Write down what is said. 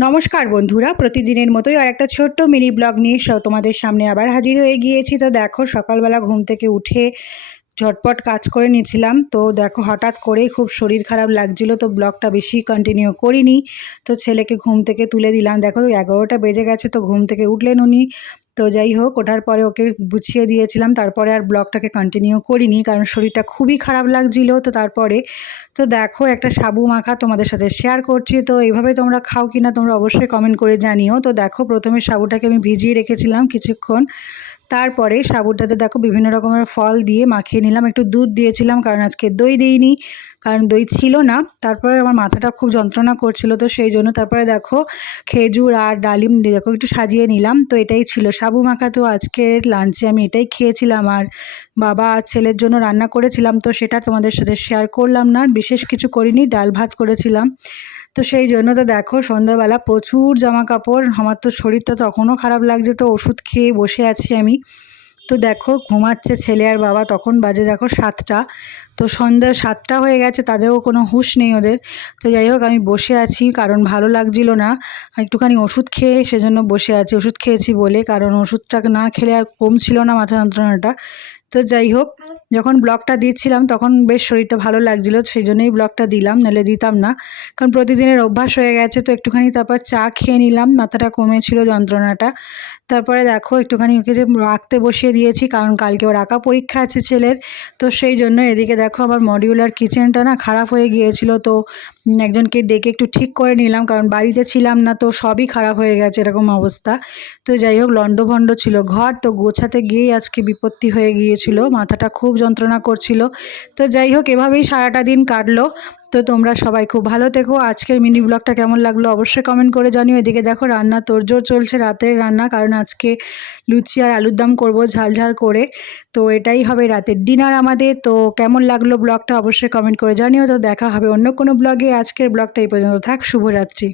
নমস্কার বন্ধুরা, প্রতিদিনের মতোই আর একটা ছোট্ট মিনি ব্লগ নিয়ে তোমাদের সামনে আবার হাজির হয়ে গিয়েছি। তো দেখো, সকালবেলা ঘুম থেকে উঠে ঝটপট কাজ করে নিয়েছিলাম। তো দেখো, হঠাৎ করেই খুব শরীর খারাপ লাগছিল, তো ব্লগটা বেশি কন্টিনিউ করিনি। তো ছেলেকে ঘুম থেকে তুলে দিলাম। দেখো, এগারোটা বেজে গেছে, তো ঘুম থেকে উঠলেন উনি। তো যাই হোক, ওঠার পরে ওকে বুঝিয়ে দিয়েছিলাম। তারপরে আর ব্লগটাকে কন্টিনিউ করিনি, কারণ শরীরটা খুবই খারাপ লাগছিল। তো তারপরে, তো দেখো, একটা সাবু মাখা তোমাদের সাথে শেয়ার করছি। তো এইভাবে তোমরা খাও কি না তোমরা অবশ্যই কমেন্ট করে জানিও। তো দেখো, প্রথমে সাবুটাকে আমি ভিজিয়ে রেখেছিলাম কিছুক্ষণ। তারপরে সাবুটাতে দেখো বিভিন্ন রকমের ফল দিয়ে মাখিয়ে নিলাম। একটু দুধ দিয়েছিলাম, কারণ আজকে দই দিইনি, কারণ দই ছিল না। তারপরে আমার মাথাটা খুব যন্ত্রণা করছিল তো সেই জন্য তারপরে দেখো খেজুর আর ডালিম দিয়ে দেখো একটু সাজিয়ে নিলাম। তো এটাই ছিল। সাবু মাখা তো আজকের লাঞ্চে আমি এটাই খেয়েছিলাম। আর বাবা আর ছেলের জন্য রান্না করেছিলাম, তো সেটা তোমাদের সাথে শেয়ার করলাম না। বিশেষ কিছু করিনি, ডাল ভাত করেছিলাম। তো সেই জন্য তো দেখো সন্ধ্যাবেলা প্রচুর জামা কাপড় আমার তো শরীরটা তখনও খারাপ লাগছে তো ওষুধ খেয়ে বসে আছি আমি। তো দেখো ঘুমাচ্ছে ছেলে আর বাবা তখন বাজে দেখো সাতটা। তো সন্ধ্যা সাতটা হয়ে গেছে, তাদেরও কোনো হুঁশ নেই ওদের। তো যাই হোক আমি বসে আছি, কারণ ভালো লাগছিল না। একটুখানি ওষুধ খেয়ে সেজন্য বসে আছি, ওষুধ খেয়েছি বলে, কারণ ওষুধটা না খেলে আর কমছিল না মাথা যন্ত্রণাটা। তো যাই হোক, যখন ব্লগটা দিচ্ছিলাম তখন বেশ শরীরটা ভালো লাগছিল, সেই জন্যই ব্লগটা দিলাম, নাহলে দিতাম না। কারণ প্রতিদিনের অভ্যাস হয়ে গেছে, তো একটুখানি তারপর চা খেয়ে নিলাম, মাথাটা কমেছিল যন্ত্রণাটা। তারপরে দেখো, একটুখানি ওকে যে রাখতে বসিয়ে দিয়েছি, কারণ কালকে ওর আঁকা পরীক্ষা আছে ছেলের, তো সেই জন্য এদিকে দেখো আমার মডিউলার কিচেনটা না খারাপ হয়ে গিয়েছিল, তো একজনকে ডেকে একটু ঠিক করে নিলাম, কারণ বাড়িতে ছিলাম না তো সবই খারাপ হয়ে গেছে এরকম অবস্থা। তো যাই হোক লন্ডভণ্ড ছিল ঘর, তো গোছাতে গিয়েই আজকে বিপত্তি হয়ে গিয়েছিল, মাথাটা খুব যন্ত্রণা করছিল। তো যাই হোক, এভাবেই সারাটা দিন কাটলো। তো তোমরা সবাই খুব ভালো থেকো। আজকের মিনি ব্লগটা কেমন লাগল অবশ্যই কমেন্ট করে জানিও। এদিকে দেখো রান্না তোরজোর চলছে রাতের রান্না, কারণ আজকে লুচি আর আলুর দাম করব ঝালঝাল ঝাল করে। তো এটাই হবে রাতের ডিনার আমাদের। তো কেমন লাগল ব্লগটা অবশ্যই কমেন্ট করে জানিও। তো দেখা হবে অন্য কোনো ব্লগে আজকের ব্লগটা এই পর্যন্ত থাক। শুভরাত্রি।